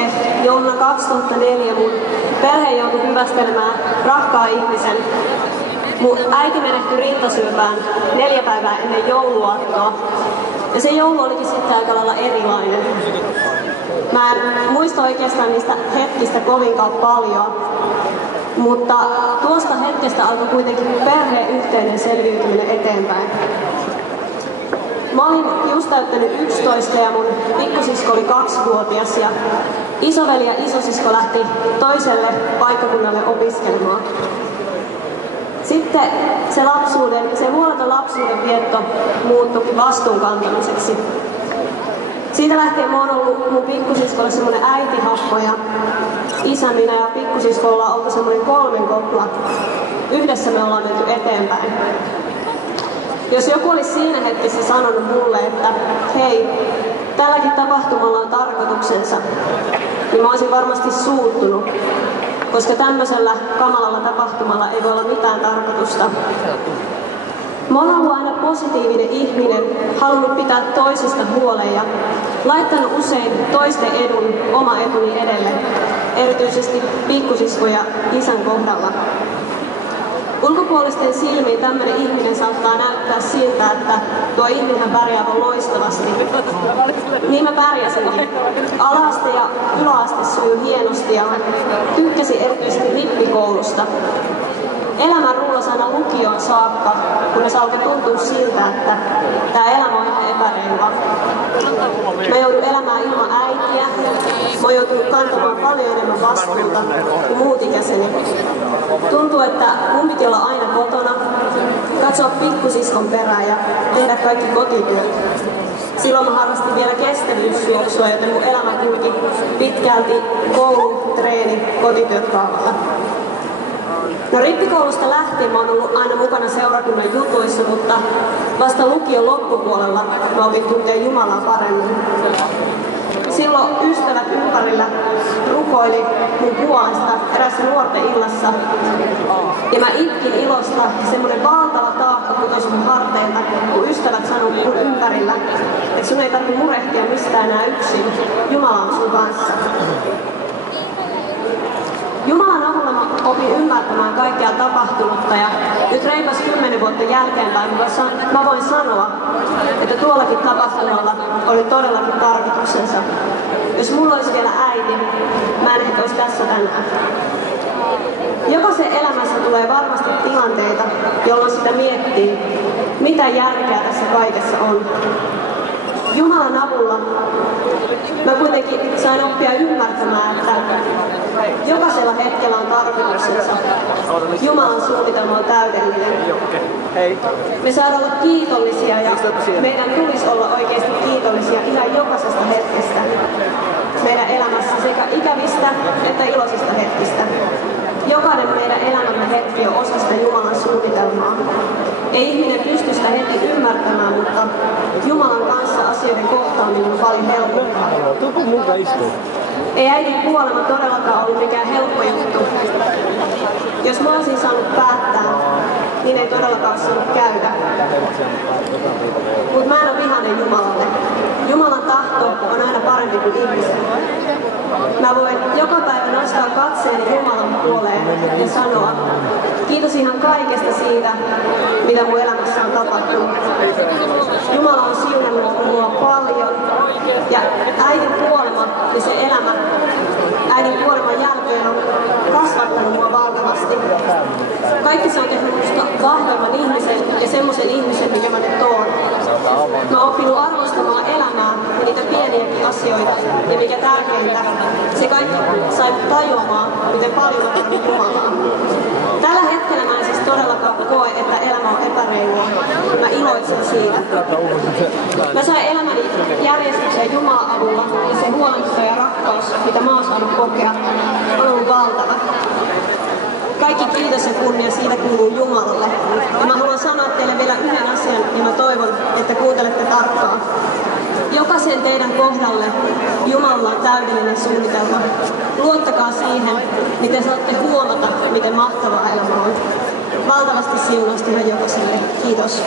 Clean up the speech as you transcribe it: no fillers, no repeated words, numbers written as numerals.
sitten jouluna 2004 mun perhe joutui hyvästelemään rakkaan ihmisen. Mun äiti menehtyi rintasyöpään 4 päivää ennen jouluaattoa. Ja se joulu olikin sitten aika lailla erilainen. Mä en muista oikeastaan niistä hetkistä kovinkaan paljon, mutta tuosta hetkestä alkoi kuitenkin perheen yhteinen selviytyminen eteenpäin. Mä olin just täyttänyt 11 ja mun pikkusisko oli 2-vuotias ja isoveli ja isosisko lähti toiselle paikkakunnalle opiskelemaan. Sitten se huoleton lapsuuden vietto muuttuikin vastuunkantamiseksi. Siitä lähtien mä oon ollut mun pikkusiskolle semmonen äitihahmo ja isä, minä ja pikkusiskolla on oltu semmonen 3 kopla. Yhdessä me ollaan menty eteenpäin. Jos joku olisi siinä hetkessä sanonut mulle, että hei, tälläkin tapahtumalla on tarkoituksensa, niin mä olisin varmasti suuttunut, koska tämmöisellä kamalalla tapahtumalla ei voi olla mitään tarkoitusta. Mä oon ollut aina positiivinen ihminen, halunnut pitää toisista huolen ja laittanut usein toisten edun oma etuni edelle, erityisesti pikkusisko ja isän kohdalla. Ulkopuolisten silmiin tämmöinen ihminen saattaa näyttää siltä, että tuo ihminen pärjää loistavasti. Niin mä pärjäsinkin. Ala-aste ja yläaste sujui hienosti ja tykkäsin erityisesti rippikoulusta. Elämä rullasi aina lukioon saakka, kunnes alkoi tuntua siltä, että tämä elämä on ihan epäreilua. Mä joudun elämään ilman äitiä. Mä oon joutunut kantamaan paljon enemmän vastuuta kuin muut ikäiseni. Tuntuu, että mun piti olla aina kotona, katsoa pikkusiskon perään ja tehdä kaikki kotityöt. Silloin mä harrastin vielä kestävyysjuoksua, joten mun elämä kulki pitkälti koulu, treeni, kotityöt kaavalla. No rippikoulusta lähtien mä oon ollut aina mukana seurakunnan jutuissa, mutta vasta lukion loppupuolella mä opin tuntea Jumalaa paremmin. Silloin ystävät ympärillä rukoili mun puolesta erässä nuorten illassa. Ja mä itkin ilosta, semmonen valtava taakka putosi mun harteilta, kun ystävät sanoi mun ympärillä, että sun ei tarvitse murehtia mistään enää yksin. Jumala on sun kanssa. Jumalan avulla mä opin ymmärtämään kaikkea tapahtunutta ja nyt reipas 10 vuotta jälkeenpäin mä voin sanoa, että tuollakin tapahtumalla oli todellakin tarkoituksensa. Jos mulla olisi vielä äiti, mä en ehkä olisi tässä tänään. Jokaisen elämässä tulee varmasti tilanteita, jolloin sitä miettii, mitä järkeä tässä kaikessa on. Jumalan avulla mä kuitenkin sain oppia ymmärtämään, että jokaisella hetkellä on tarkoituksensa. Jumalan suunnitelma on täydellinen. Me saadaan olla kiitollisia ja meidän tulisi olla oikeasti kiitollisia ihan jokaisesta hetkestä meidän elämässä, sekä ikävistä että iloisista hetkistä. Jokainen meidän elämämme hetki on osa sitä Jumalan suunnitelmaa. Ei ihminen pysty sitä heti ymmärtämään, mutta Jumalan kanssa asioiden kohtaaminen on paljon helpompaa. Ei äidin kuolema todellakaan ollut mikään helppo juttu. Jos mä olisin saanut päättää, niin ei todellakaan olisi saanut käydä. Mutta mä en ole vihainen Jumalalle. Jumalan tahto on aina parempi kuin ihmisen. Mä voin joka päivä nostaa katseeni Jumalan puoleen ja sanoa kiitos ihan kaikesta siitä, mitä mun elämässä on tapahtunut. Jumala on siunannut mua paljon ja äidin kuolema ja se elämä äidin kuoleman jälkeen on kasvattanut mua valtavasti. Kaikki se on tehnyt musta vahvemman ihmisen ja semmoisen ihmisen, mikä mä nyt oon. Mä oon oppinut arvostamaan elämää ja niitä pieniäkin asioita. Ja mikä tärkeintä, se kaikki sai tajuamaan, miten paljon mä tarvitsen Jumalaa. Tällä hetkellä mä en siis todellakaan koe, että elämä on epäreilua. Mä iloitsen siitä. Mä sain elämäni järjestykseen Jumalan avulla ja se huolenpito ja rakkaus, mitä mä oon saanut kokea, on ollut valtava. Kaikki kiitos ja kunnia siitä kuuluu Jumalalle. Ja mä haluan sanoa teille vielä yhden asian ja mä toivon, että kuuntelette tarkkaan. Jokaisen teidän kohdalle Jumalalla on täydellinen suunnitelma. Luottakaa siihen, miten saatte huomata, miten mahtavaa elämä on. Valtavasti siunausta ihan jokaiselle. Kiitos.